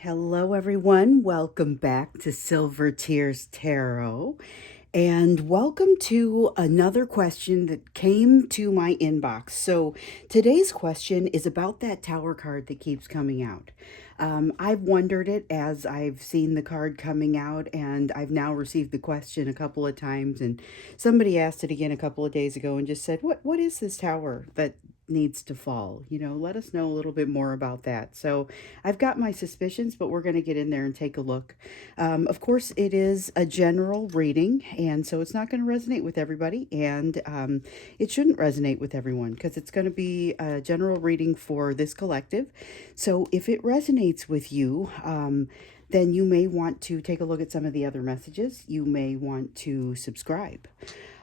Hello, everyone. Welcome back to Silver Tears Tarot. And welcome to another question that came to my inbox. So, today's question is about that Tower card that keeps coming out. I've wondered it as I've seen the card coming out, and I've now received the question a couple of times. And somebody asked it again a couple of days ago and just said, "What is this tower that needs to fall? Let us know a little bit more about that." So I've got my suspicions, but we're going to get in there and take a look. Of course, it is a general reading, and so it's not going to resonate with everybody, and it shouldn't resonate with everyone because it's going to be a general reading for this collective. So if it resonates with you, then you may want to take a look at some of the other messages. You may want to subscribe.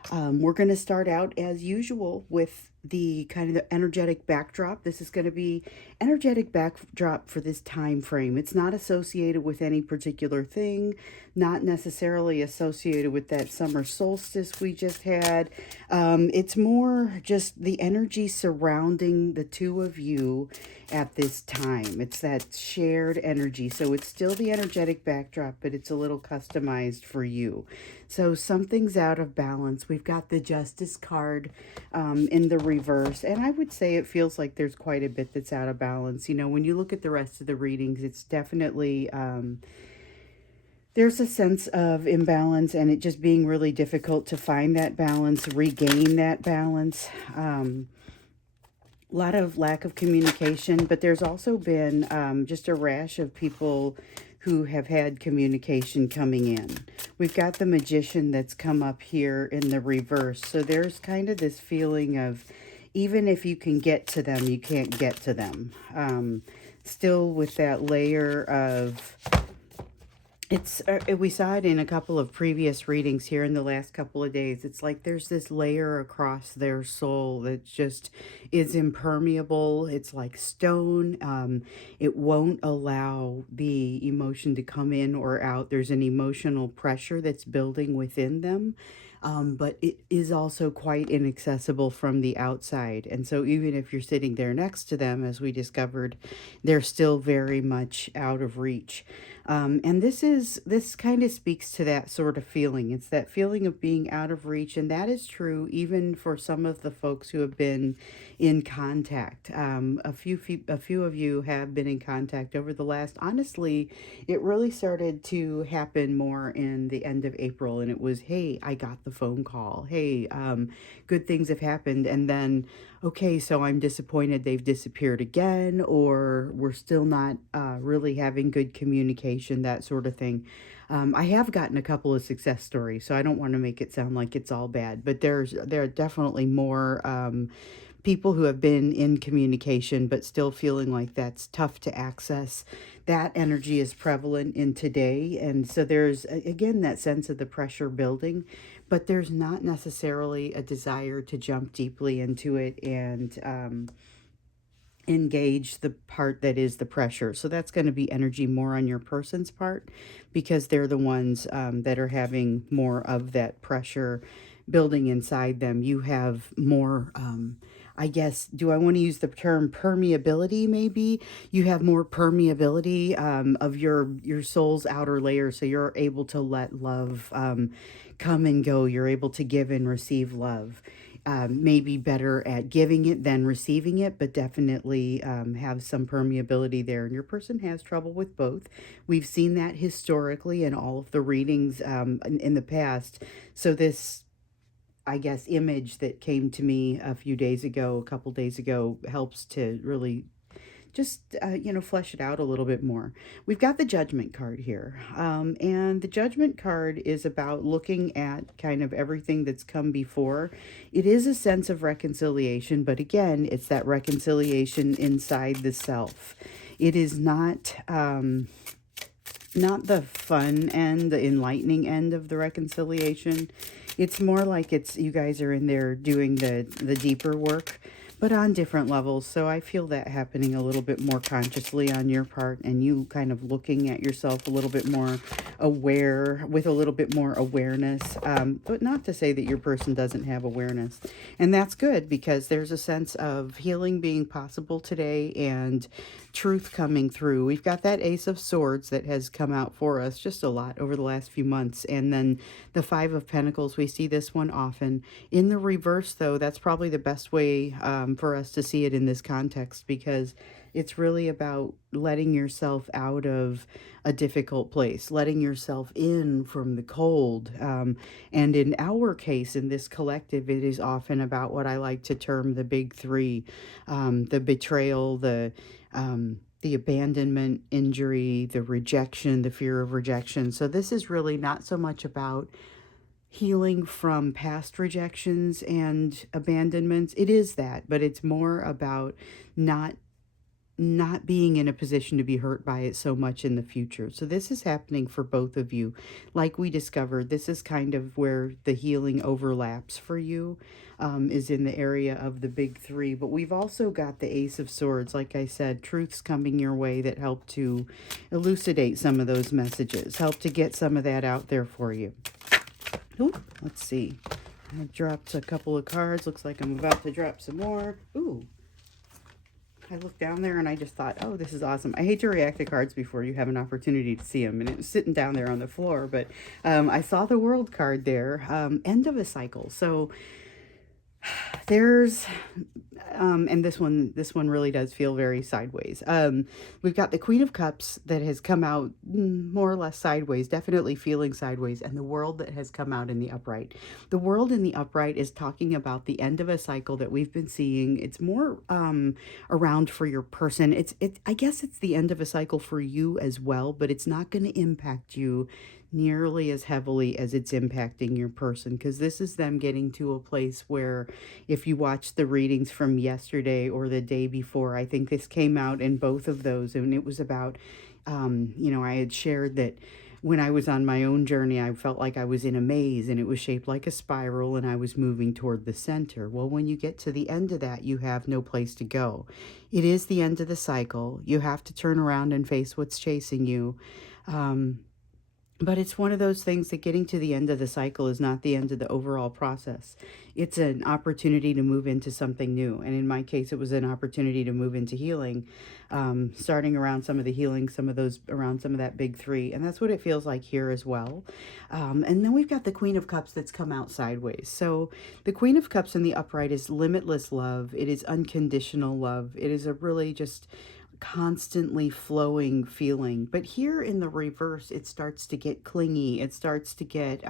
We're going to start out as usual with the kind of the energetic backdrop. This is going to be energetic backdrop for this time frame. It's not associated with any particular thing, not necessarily associated with that summer solstice we just had. It's more just the energy surrounding the two of you at this time. It's that shared energy. So it's still the energetic backdrop, but it's a little customized for you. So something's out of balance. We've got the Justice card in the reverse, and I would say it feels like there's quite a bit that's out of balance. When you look at the rest of the readings, it's definitely there's a sense of imbalance, and it just being really difficult to find that balance, regain that balance. A lot of lack of communication, but there's also been just a rash of people who have had communication coming in. We've got the Magician that's come up here in the reverse. So there's kind of this feeling of even if you can get to them, you can't get to them. Still with that layer of we saw it in a couple of previous readings here in the last couple of days. It's like there's this layer across their soul that just is impermeable. It's like stone. It won't allow the emotion to come in or out. There's an emotional pressure that's building within them. But it is also quite inaccessible from the outside. And so even if you're sitting there next to them, as we discovered, they're still very much out of reach. And this kind of speaks to that sort of feeling. It's that feeling of being out of reach, and that is true even for some of the folks who have been in contact. A few of you have been in contact over the last. Honestly, it really started to happen more in the end of April, and it was, hey, I got the phone call. Hey, good things have happened, and then okay, so I'm disappointed they've disappeared again, or we're still not really having good communication, that sort of thing. I have gotten a couple of success stories, so I don't want to make it sound like it's all bad, but there are definitely more people who have been in communication but still feeling like that's tough to access. That energy is prevalent in today, and so there's again that sense of the pressure building, but there's not necessarily a desire to jump deeply into it and engage the part that is the pressure. So that's going to be energy more on your person's part because they're the ones that are having more of that pressure building inside them. You have more, I guess, do I want to use the term permeability maybe? You have more permeability of your soul's outer layer, so you're able to let love come and go. You're able to give and receive love. Maybe better at giving it than receiving it, but definitely have some permeability there. And your person has trouble with both. We've seen that historically in all of the readings in the past. So this, I guess, image that came to me a couple days ago, helps to really just flesh it out a little bit more. We've got the Judgment card here, and the Judgment card is about looking at kind of everything that's come before. It is a sense of reconciliation, but again, it's that reconciliation inside the self. It is not not the fun end, the enlightening end of the reconciliation. It's more like it's you guys are in there doing the deeper work, but on different levels. So I feel that happening a little bit more consciously on your part, and you kind of looking at yourself a little bit more. aware, with a little bit more awareness, but not to say that your person doesn't have awareness. And that's good, because there's a sense of healing being possible today and truth coming through. We've got that Ace of Swords that has come out for us just a lot over the last few months. And then the Five of Pentacles, we see this one often. In the reverse, though, that's probably the best way for us to see it in this context, because it's really about letting yourself out of a difficult place, letting yourself in from the cold. And in our case, in this collective, it is often about what I like to term the big three: the betrayal, the abandonment, injury, the rejection, the fear of rejection. So this is really not so much about healing from past rejections and abandonments. It is that, but it's more about not being in a position to be hurt by it so much in the future. So this is happening for both of you. Like we discovered, this is kind of where the healing overlaps for you, is in the area of the big three. But we've also got the Ace of Swords. Like I said, truths coming your way that help to elucidate some of those messages, help to get some of that out there for you. Ooh, let's see. I dropped a couple of cards. Looks like I'm about to drop some more. Ooh. I looked down there and I just thought, oh, this is awesome. I hate to react to cards before you have an opportunity to see them. And it was sitting down there on the floor. But I saw the World card there. End of a cycle. So there's and this one really does feel very sideways. We've got the Queen of Cups that has come out more or less sideways, definitely feeling sideways, and the World that has come out in the upright. The World in the upright is talking about the end of a cycle that we've been seeing. It's more around for your person. I guess it's the end of a cycle for you as well, but it's not going to impact you nearly as heavily as it's impacting your person, because this is them getting to a place where, if you watch the readings from yesterday or the day before, I think this came out in both of those, and it was about, I had shared that when I was on my own journey, I felt like I was in a maze and it was shaped like a spiral and I was moving toward the center. Well, when you get to the end of that, you have no place to go. It is the end of the cycle. You have to turn around and face what's chasing you. But it's one of those things that getting to the end of the cycle is not the end of the overall process. It's an opportunity to move into something new. And in my case, it was an opportunity to move into healing, starting around some of the healing, around some of that big three. And that's what it feels like here as well. And then we've got the Queen of Cups that's come out sideways. So the Queen of Cups in the upright is limitless love. It is unconditional love. It is a really just constantly flowing feeling. But here in the reverse, it starts to get clingy. It starts to get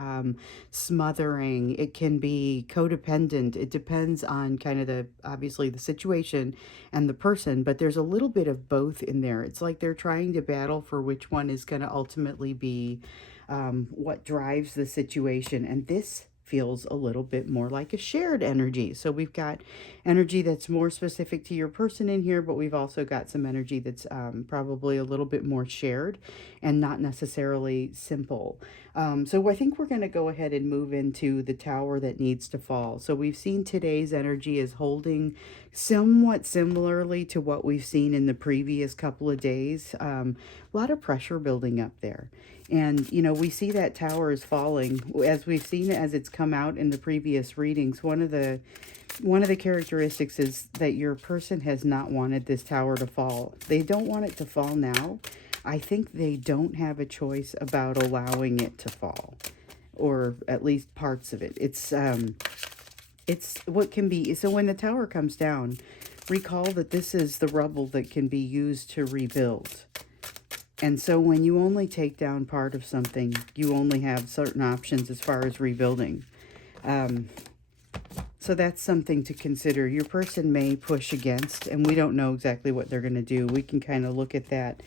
smothering. It can be codependent. It depends on kind of obviously the situation and the person, but there's a little bit of both in there. It's like they're trying to battle for which one is going to ultimately be what drives the situation. And this feels a little bit more like a shared energy. So we've got energy that's more specific to your person in here, but we've also got some energy that's probably a little bit more shared and not necessarily simple. So I think we're going to go ahead and move into the tower that needs to fall. So we've seen today's energy is holding somewhat similarly to what we've seen in the previous couple of days. A lot of pressure building up there. And, we see that tower is falling, as we've seen it as it's come out in the previous readings. One of the characteristics is that your person has not wanted this tower to fall. They don't want it to fall now. I think they don't have a choice about allowing it to fall, or at least parts of it. It's what can be. So when the tower comes down, recall that this is the rubble that can be used to rebuild. And so when you only take down part of something, you only have certain options as far as rebuilding. So that's something to consider. Your person may push against, and we don't know exactly what they're going to do. We can kind of look at that.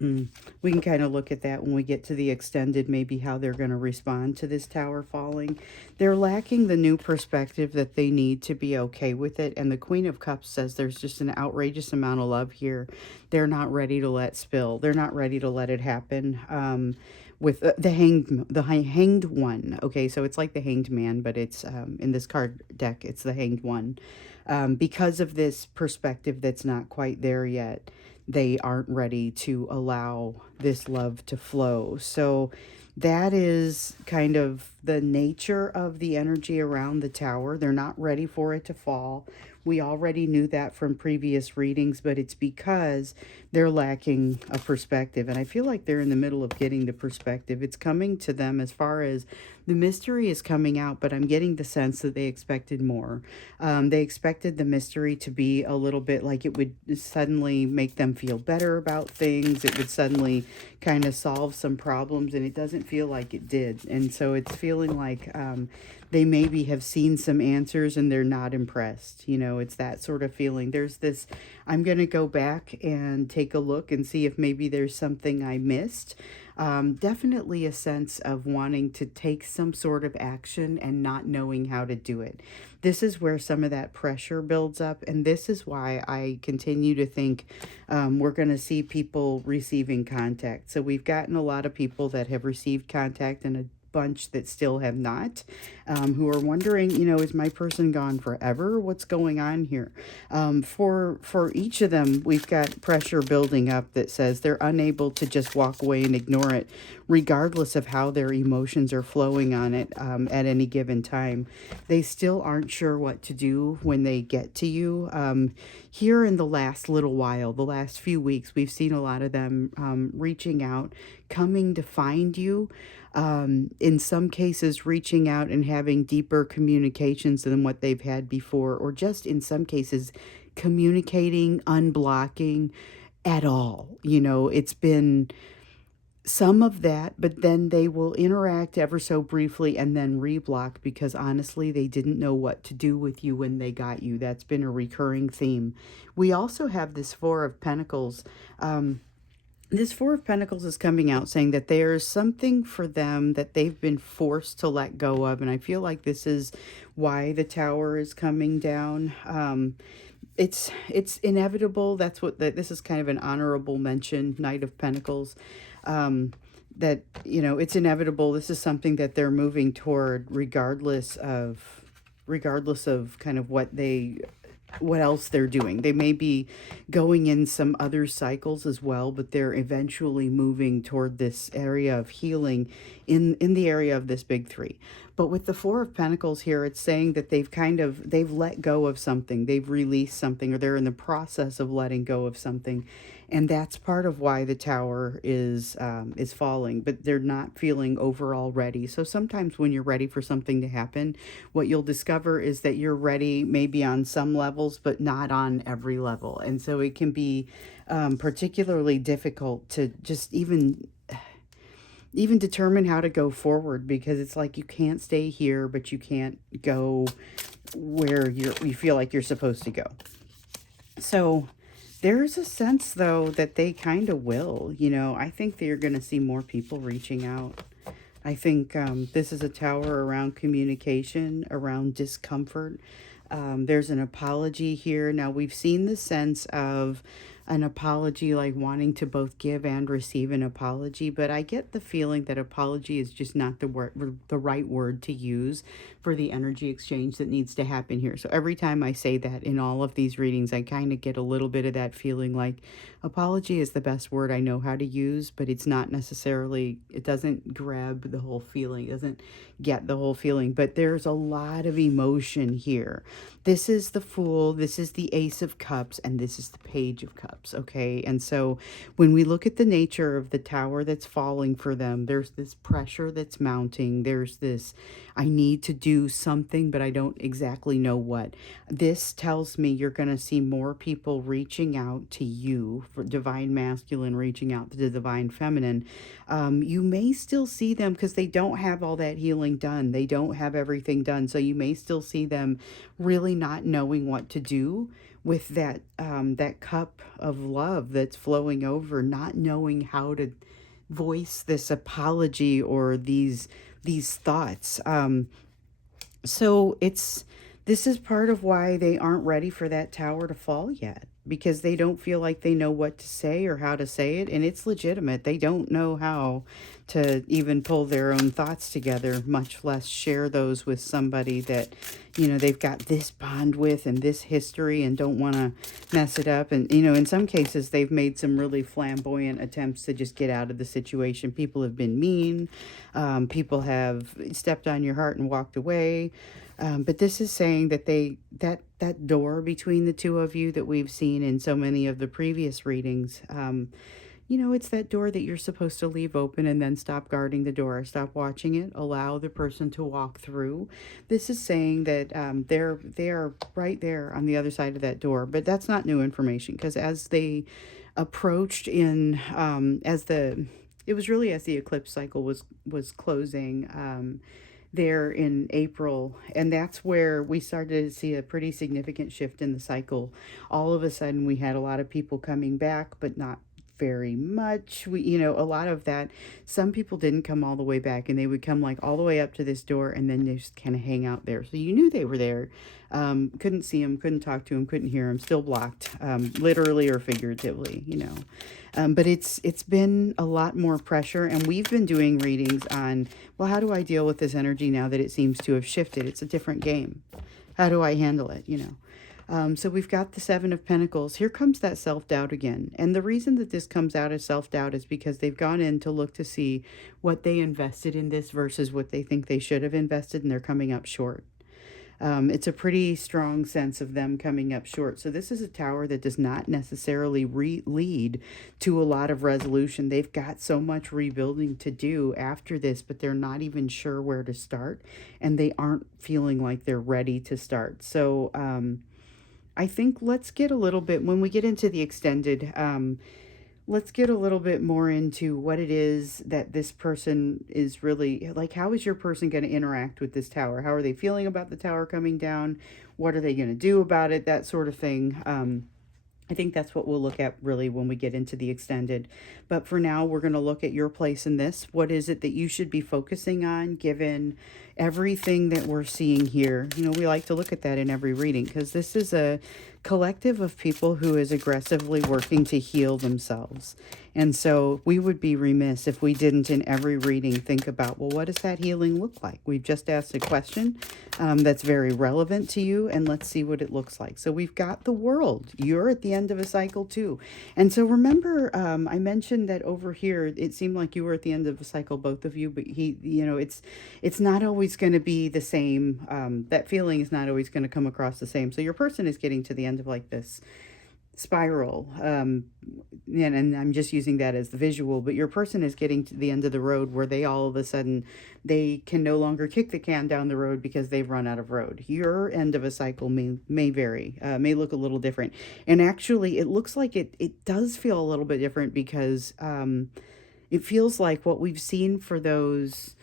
We can kind of look at that when we get to the extended, maybe how they're going to respond to this tower falling. They're lacking the new perspective that they need to be okay with it. And the Queen of Cups says there's just an outrageous amount of love here. They're not ready to let spill. They're not ready to let it happen. With the hanged one. Okay, so it's like the hanged man, but it's in this card deck, it's the hanged one. Because of this perspective that's not quite there yet, they aren't ready to allow this love to flow. So that is kind of the nature of the energy around the tower. They're not ready for it to fall. We already knew that from previous readings, but it's because they're lacking a perspective. And I feel like they're in the middle of getting the perspective. It's coming to them as far as the mystery is coming out, but I'm getting the sense that they expected more. They expected the mystery to be a little bit like it would suddenly make them feel better about things. It would suddenly kind of solve some problems, and it doesn't feel like it did. And so it's feeling like they maybe have seen some answers and they're not impressed. You know, it's that sort of feeling. There's this, I'm going to go back and take a look and see if maybe there's something I missed. Definitely a sense of wanting to take some sort of action and not knowing how to do it. This is where some of that pressure builds up, and this is why I continue to think we're going to see people receiving contact. So we've gotten a lot of people that have received contact and a bunch that still have not, who are wondering, you know, is my person gone forever? What's going on here? For each of them, we've got pressure building up that says they're unable to just walk away and ignore it, regardless of how their emotions are flowing on it at any given time. They still aren't sure what to do when they get to you. Here in the last little while, the last few weeks, we've seen a lot of them reaching out, coming to find you. In some cases, reaching out and having deeper communications than what they've had before, or just in some cases, communicating, unblocking at all. You know, it's been some of that, but then they will interact ever so briefly and then reblock because honestly, they didn't know what to do with you when they got you. That's been a recurring theme. We also have this Four of Pentacles. This Four of Pentacles is coming out saying that there's something for them that they've been forced to let go of. And I feel like this is why the Tower is coming down. It's inevitable. That's what this is kind of an honorable mention, Knight of Pentacles. That, you know, it's inevitable. This is something that they're moving toward regardless of kind of what else they're doing. They may be going in some other cycles as well, but they're eventually moving toward this area of healing in the area of this big three. But with the Four of Pentacles here, it's saying that they've let go of something, they've released something, or they're in the process of letting go of something. And that's part of why the Tower is falling, but they're not feeling overall ready. So sometimes when you're ready for something to happen, what you'll discover is that you're ready maybe on some levels, but not on every level. And so it can be particularly difficult to just even determine how to go forward, because it's like you can't stay here, but you can't go where you feel like you're supposed to go. So there's a sense, though, that they kind of will. You know, I think they're going to see more people reaching out. I think this is a Tower around communication, around discomfort. There's an apology here. Now, we've seen the sense of an apology, like wanting to both give and receive an apology, but I get the feeling that apology is just not the right word to use for the energy exchange that needs to happen here. So every time I say that in all of these readings, I kind of get a little bit of that feeling like apology is the best word I know how to use, but it's not necessarily, it doesn't grab the whole feeling, it doesn't get the whole feeling, but there's a lot of emotion here. This is the Fool, this is the Ace of Cups, and this is the Page of Cups, okay? And so when we look at the nature of the Tower that's falling for them, there's this pressure that's mounting. There's this, I need to do something, but I don't exactly know what. This tells me you're going to see more people reaching out to you, for Divine Masculine reaching out to the Divine Feminine. You may still see them because they don't have all that healing done. They don't have everything done. So you may still see them really not knowing what to do with that that cup of love that's flowing over, not knowing how to voice this apology or these thoughts. So this is part of why they aren't ready for that Tower to fall yet, because they don't feel like they know what to say or how to say it, and it's legitimate. They don't know how to even pull their own thoughts together, much less share those with somebody that, they've got this bond with and this history and don't want to mess it up. And, in some cases, they've made some really flamboyant attempts to just get out of the situation. People have been mean. People have stepped on your heart and walked away. But this is saying that that door between the two of you that we've seen in so many of the previous readings, it's that door that you're supposed to leave open and then stop guarding the door, stop watching it, allow the person to walk through. This is saying that they're right there on the other side of that door, but that's not new information, because as they approached in it was really as the eclipse cycle was closing. There in April, and that's where we started to see a pretty significant shift in the cycle. All of a sudden we had a lot of people coming back, but not very much. A lot of that, some people didn't come all the way back, and they would come like all the way up to this door and then they just kind of hang out there, so you knew they were there. Couldn't see them, couldn't talk to them, couldn't hear them, still blocked, literally or figuratively. But it's been a lot more pressure, and we've been doing readings on, well, how do I deal with this energy now that it seems to have shifted? It's a different game. How do I handle it? So we've got the Seven of Pentacles. Here comes that self-doubt again. And the reason that this comes out as self-doubt is because they've gone in to look to see what they invested in this versus what they think they should have invested, and they're coming up short. It's a pretty strong sense of them coming up short. So this is a tower that does not necessarily lead to a lot of resolution. They've got so much rebuilding to do after this, but they're not even sure where to start, and they aren't feeling like they're ready to start. So I think let's get a little bit, when we get into the extended, let's get a little bit more into what it is that this person is really like. How is your person going to interact with this tower? How are they feeling about the tower coming down? What are they going to do about it? That sort of thing. I think that's what we'll look at really when we get into the extended. But for now, we're going to look at your place in this. What is it that you should be focusing on given everything that we're seeing here? We like to look at that in every reading, because this is a collective of people who is aggressively working to heal themselves. And so we would be remiss if we didn't in every reading think about, well, what does that healing look like? We've just asked a question that's very relevant to you, and let's see what it looks like. So we've got the World. You're at the end of a cycle too. And so remember, I mentioned that over here, it seemed like you were at the end of a cycle, both of you, but it's not always going to be the same. That feeling is not always going to come across the same. So your person is getting to the end of like this spiral, and I'm just using that as the visual, but your person is getting to the end of the road where they all of a sudden, they can no longer kick the can down the road because they've run out of road. Your end of a cycle may vary, may look a little different, and actually it looks like it does feel a little bit different, because it feels like what we've seen for those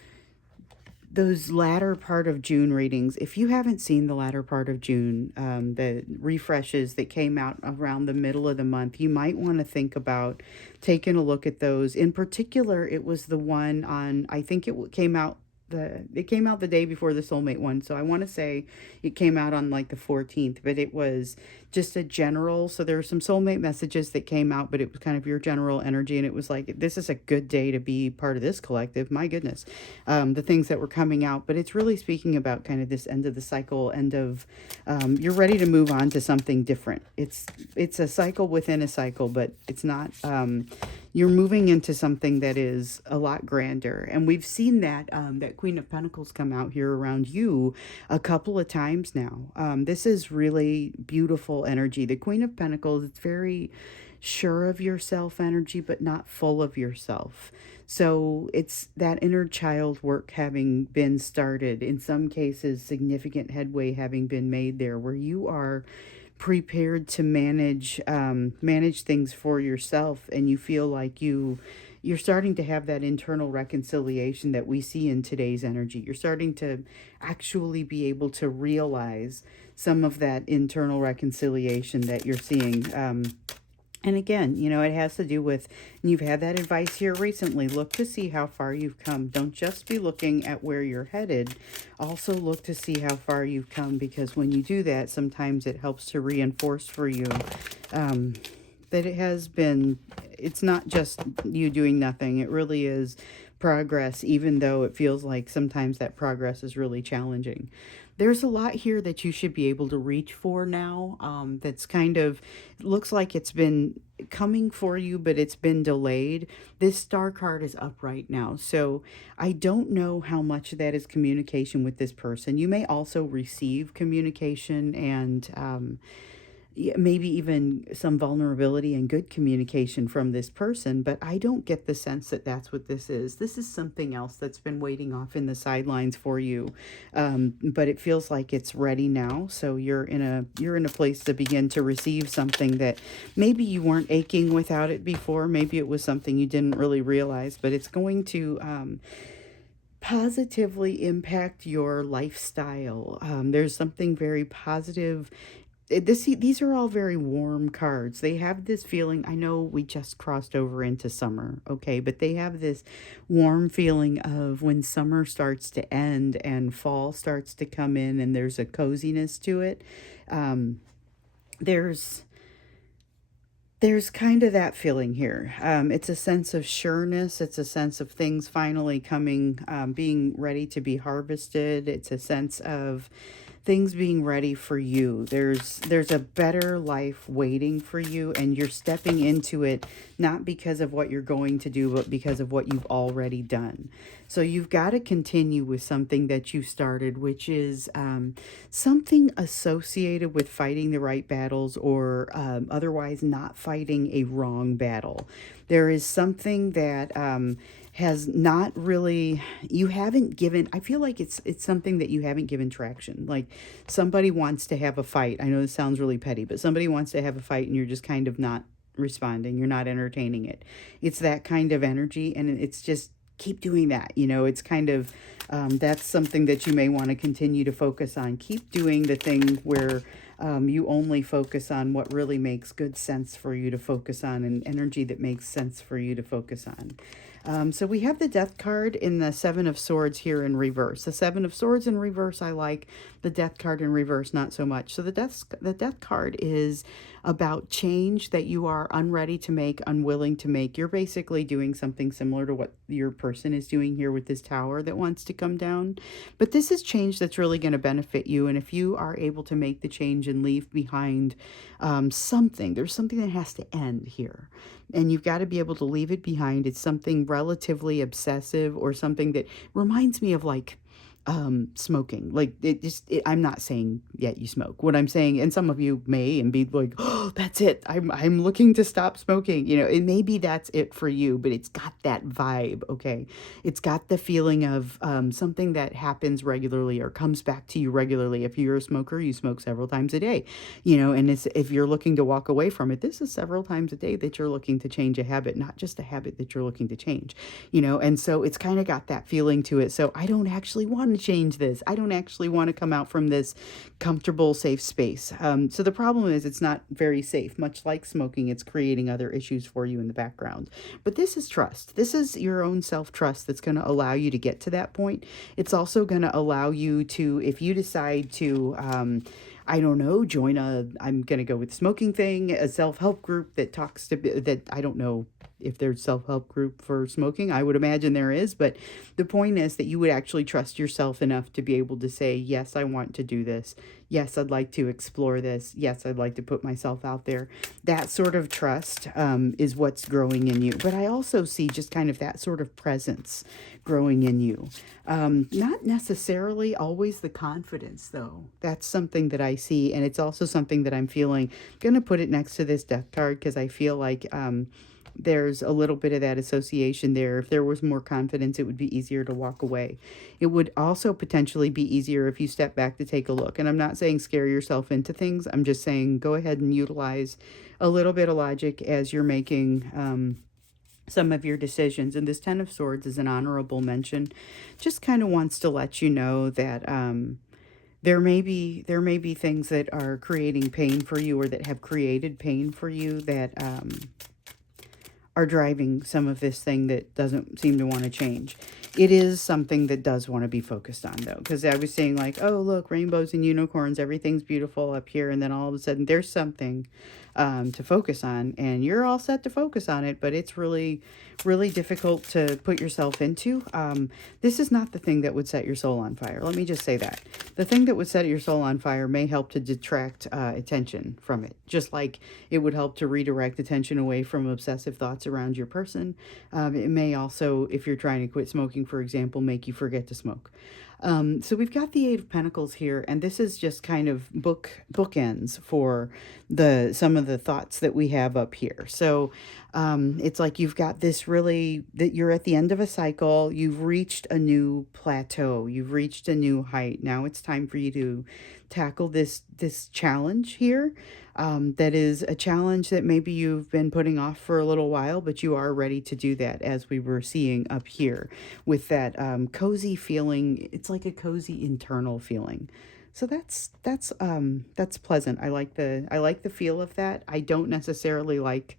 latter part of June readings. If you haven't seen the latter part of June, the refreshes that came out around the middle of the month, you might want to think about taking a look at those. In particular, it was the one on, I think it came out the day before the soulmate one. So I want to say it came out on like the 14th, but it was just a general. So there were some soulmate messages that came out, but it was kind of your general energy. And it was like, this is a good day to be part of this collective. My goodness. The things that were coming out, but it's really speaking about kind of this end of the cycle, you're ready to move on to something different. It's a cycle within a cycle, but it's not, you're moving into something that is a lot grander. And we've seen that Queen of Pentacles come out here around you a couple of times now. This is really beautiful energy. The Queen of Pentacles, it's very sure of yourself energy, but not full of yourself. So it's that inner child work having been started. In some cases, significant headway having been made there, where you are prepared to manage things for yourself, and you feel like you're starting to have that internal reconciliation that we see in today's energy. You're starting to actually be able to realize some of that internal reconciliation that you're seeing. And again, it has to do with, and you've had that advice here recently, look to see how far you've come. Don't just be looking at where you're headed. Also look to see how far you've come, because when you do that, sometimes it helps to reinforce for you um, that it's not just you doing nothing. It really is progress, even though it feels like sometimes that progress is really challenging. There's a lot here that you should be able to reach for now. That's kind of, it looks like it's been coming for you, but it's been delayed. This star card is up right now. So I don't know how much of that is communication with this person. You may also receive communication and, maybe even some vulnerability and good communication from this person, but I don't get the sense that that's what this is. This is something else that's been waiting off in the sidelines for you, but it feels like it's ready now. So you're in a place to begin to receive something that maybe you weren't aching without it before. Maybe it was something you didn't really realize, but it's going to positively impact your lifestyle. There's something very positive. These are all very warm cards. They have this feeling. I know we just crossed over into summer, okay, but they have this warm feeling of when summer starts to end and fall starts to come in, and there's a coziness to it. Um, there's there's kind of that feeling here. It's a sense of sureness. It's a sense of things finally coming, being ready to be harvested. It's a sense of things being ready for you. There's a better life waiting for you, and you're stepping into it not because of what you're going to do, but because of what you've already done. So you've got to continue with something that you started, which is something associated with fighting the right battles, or otherwise not fighting a wrong battle. There is something that has not really, you haven't given, I feel like it's something that you haven't given traction. Like somebody wants to have a fight. I know this sounds really petty, but somebody wants to have a fight and you're just kind of not responding. You're not entertaining it. It's that kind of energy, and it's just keep doing that. It's kind of, that's something that you may want to continue to focus on. Keep doing the thing where you only focus on what really makes good sense for you to focus on, and energy that makes sense for you to focus on. So we have the Death card in the Seven of Swords here in reverse. The Seven of Swords in reverse I like. The Death card in reverse not so much. So the Death card is about change that you are unready to make, unwilling to make. You're basically doing something similar to what your person is doing here with this tower that wants to come down. But this is change that's really going to benefit you. And if you are able to make the change and leave behind there's something that has to end here. And you've got to be able to leave it behind. It's something relatively obsessive, or something that reminds me of like smoking. Like I'm not saying yet you smoke. What I'm saying, and some of you may and be like, oh, that's it, I'm looking to stop smoking. It maybe that's it for you, but it's got that vibe. Okay, it's got the feeling of something that happens regularly or comes back to you regularly. If you're a smoker, you smoke several times a day. And if you're looking to walk away from it, this is several times a day that you're looking to change a habit, not just a habit that you're looking to change. And so it's kind of got that feeling to it. So I don't actually want to change this. I don't actually want to come out from this comfortable, safe space. So the problem is it's not very safe. Much like smoking, it's creating other issues for you in the background. But this is trust. This is your own self-trust that's going to allow you to get to that point. It's also going to allow you to, if you decide to, I don't know, I'm going to go with smoking thing, a self-help group that talks to, that I don't know if there's self-help group for smoking. I would imagine there is, but the point is that you would actually trust yourself enough to be able to say, yes, I want to do this. Yes, I'd like to explore this. Yes, I'd like to put myself out there. That sort of trust is what's growing in you. But I also see just kind of that sort of presence growing in you. Not necessarily always the confidence, though. That's something that I see, and it's also something that I'm feeling. I'm going to put it next to this Death card because I feel like there's a little bit of that association there. If there was more confidence, it would be easier to walk away. It would also potentially be easier if you step back to take a look. And I'm not saying scare yourself into things. I'm just saying go ahead and utilize a little bit of logic as you're making some of your decisions. And this Ten of Swords is an honorable mention. Just kind of wants to let you know that there may be things that are creating pain for you, or that have created pain for you, that are driving some of this thing that doesn't seem to want to change. It is something that does want to be focused on, though, because I was saying, like, oh, look, rainbows and unicorns, everything's beautiful up here, and then all of a sudden there's something to focus on, and you're all set to focus on it, but it's really, really difficult to put yourself into. This is not the thing that would set your soul on fire. Let me just say that. The thing that would set your soul on fire may help to detract attention from it, just like it would help to redirect attention away from obsessive thoughts around your person. It may also, if you're trying to quit smoking, for example, make you forget to smoke. So we've got the Eight of Pentacles here, and this is just kind of bookends for some of the thoughts that we have up here. So it's like you've got this, really, that you're at the end of a cycle. You've reached a new plateau. You've reached a new height. Now it's time for you to tackle this challenge here. That is a challenge that maybe you've been putting off for a little while, but you are ready to do that, as we were seeing up here with that cozy feeling. It's like a cozy internal feeling. So that's pleasant. I like the feel of that. I don't necessarily like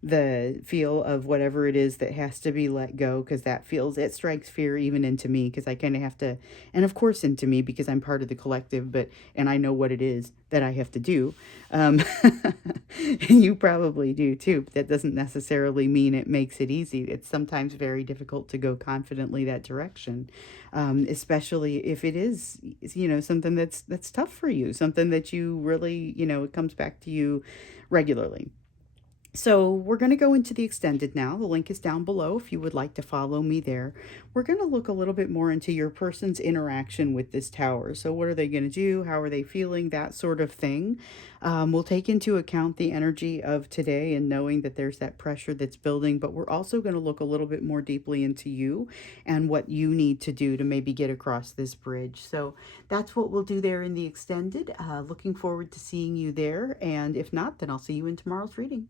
the feel of whatever it is that has to be let go, because it strikes fear even into me, because I kind of have to, and of course into me, because I'm part of the collective, and I know what it is that I have to do. um and you probably do too. But that doesn't necessarily mean it makes it easy. It's sometimes very difficult to go confidently that direction, especially if it is, something that's tough for you, something that you really, it comes back to you regularly. So we're going to go into the extended now. The link is down below if you would like to follow me there. We're going to look a little bit more into your person's interaction with this tower. So what are they going to do? How are they feeling? That sort of thing. We'll take into account the energy of today and knowing that there's that pressure that's building, but we're also going to look a little bit more deeply into you and what you need to do to maybe get across this bridge. So that's what we'll do there in the extended. Looking forward to seeing you there. And if not, then I'll see you in tomorrow's reading.